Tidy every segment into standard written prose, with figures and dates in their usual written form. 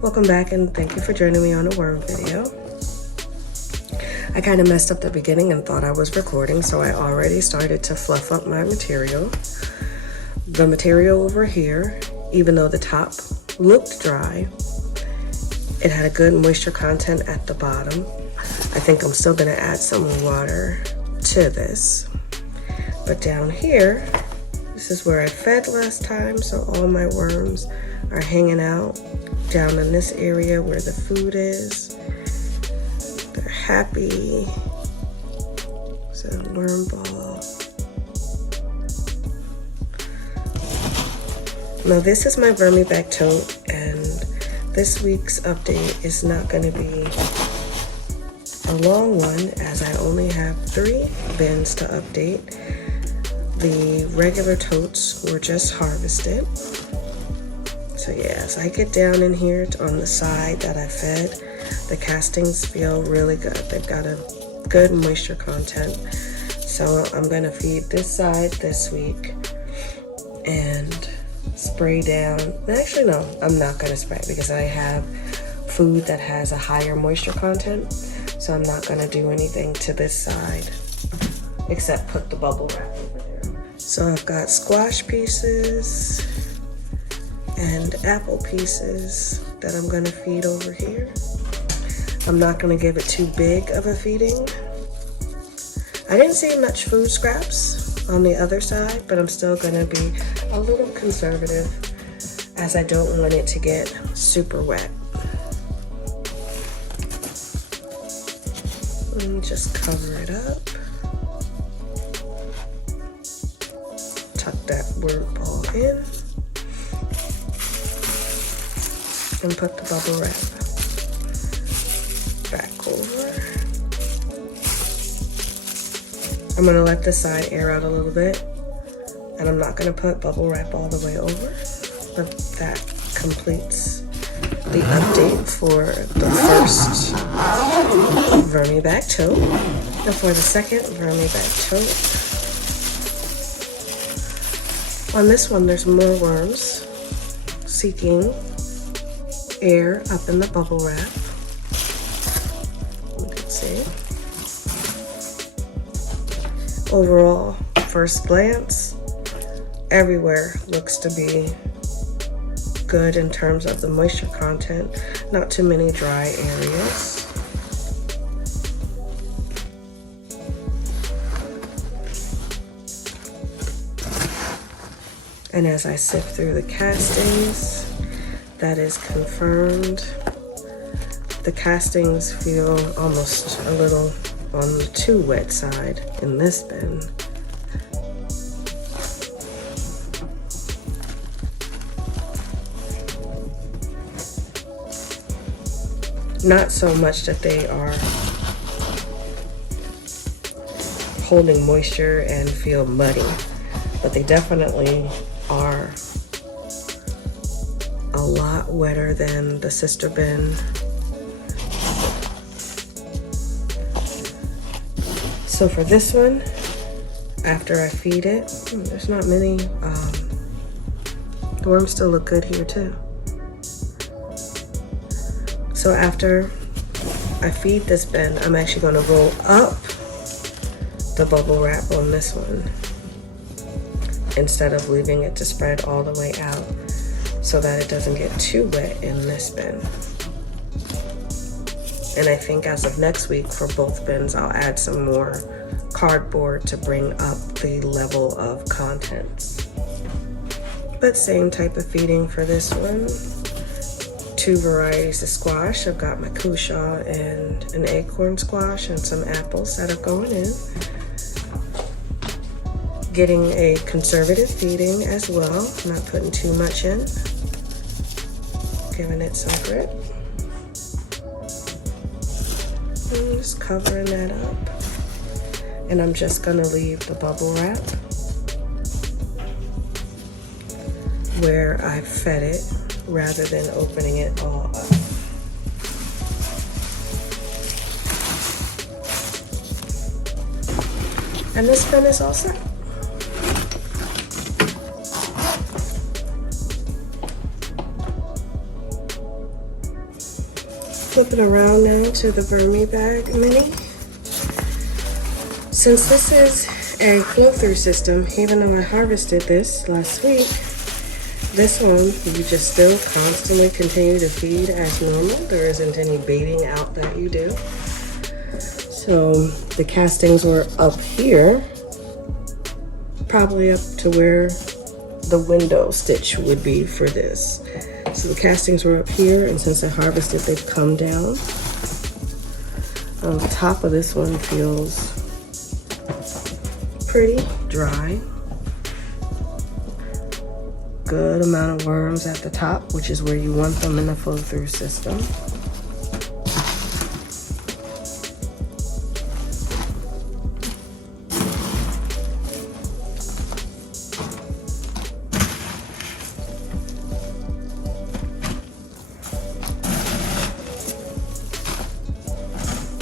Welcome back and thank you for joining me on a worm video. I kind of messed up the beginning and thought I was recording, so I already started to fluff up my material. The material over here, even though the top looked dry, it had a good moisture content at the bottom. I think I'm still gonna add some water to this. But down here, this is where I fed last time, so all my worms are hanging out down in this area where the food is. They're happy. It's a worm ball. Now this is my Vermi Bag tote, and this week's update is not going to be a long one as I only have 3 bins to update. The regular totes were just harvested. So yeah, as I get down in here on the side that I fed, the castings feel really good. They've got a good moisture content. So I'm gonna feed this side this week and spray down. Actually, no, I'm not gonna spray because I have food that has a higher moisture content. So I'm not gonna do anything to this side except put the bubble wrap over there. So I've got squash pieces and apple pieces that I'm gonna feed over here. I'm not gonna give it too big of a feeding. I didn't see much food scraps on the other side, but I'm still gonna be a little conservative as I don't want it to get super wet. Let me just cover it up. Tuck that worm ball in. And put the bubble wrap back over. I'm gonna let the side air out a little bit, and I'm not gonna put bubble wrap all the way over, but that completes the update for the first Vermi Bag tote. And for the second Vermi Bag tote, on this one there's more worms seeking air up in the bubble wrap. You can see. Overall, first glance, everywhere looks to be good in terms of the moisture content. Not too many dry areas. And as I sift through the castings, that is confirmed. The castings feel almost a little on the too wet side in this bin. Not so much that they are holding moisture and feel muddy, but they definitely are a lot wetter than the sister bin. So for this one, after I feed it, there's not many, the worms still look good here too. So after I feed this bin, I'm actually gonna roll up the bubble wrap on this one instead of leaving it to spread all the way out, so that it doesn't get too wet in this bin. And I think as of next week for both bins, I'll add some more cardboard to bring up the level of contents. But same type of feeding for this one. 2 varieties of squash. I've got my cushaw and an acorn squash and some apples that are going in. Getting a conservative feeding as well, not putting too much in. Giving it some grip. And just covering that up. And I'm just gonna leave the bubble wrap where I fed it rather than opening it all up. And this bin is all set. Flipping around now to the Vermi Bag Mini. Since this is a flow-through system, even though I harvested this last week, this one you just still constantly continue to feed as normal. There isn't any baiting out that you do. So the castings were up here, probably up to where the window stitch would be for this. So the castings were up here, and since I harvested, they've come down. The top of this one feels pretty dry. Good amount of worms at the top, which is where you want them in the flow-through system.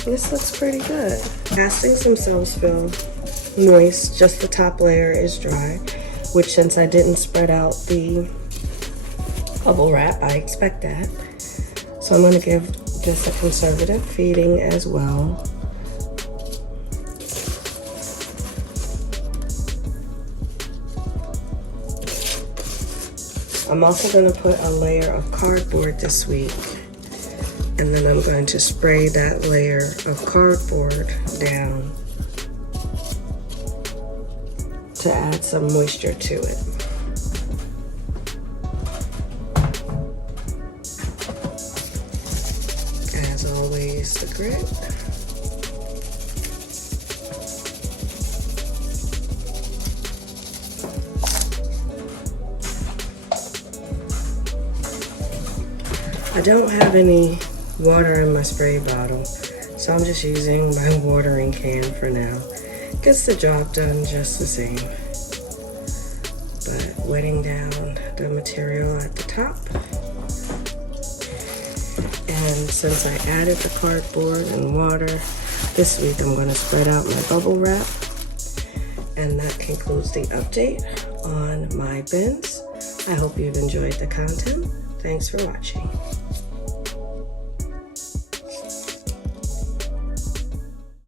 This looks pretty good. Castings themselves feel moist, just the top layer is dry, which since I didn't spread out the bubble wrap, I expect that. So I'm gonna give this a conservative feeding as well. I'm also gonna put a layer of cardboard this week, and then I'm going to spray that layer of cardboard down to add some moisture to it. As always, the grit. I don't have any water in my spray bottle, so I'm just using my watering can for now. Gets the job done just the same. But wetting down the material at the top. And since I added the cardboard and water, this week I'm going to spread out my bubble wrap. And that concludes the update on my bins. I hope you've enjoyed the content. Thanks for watching.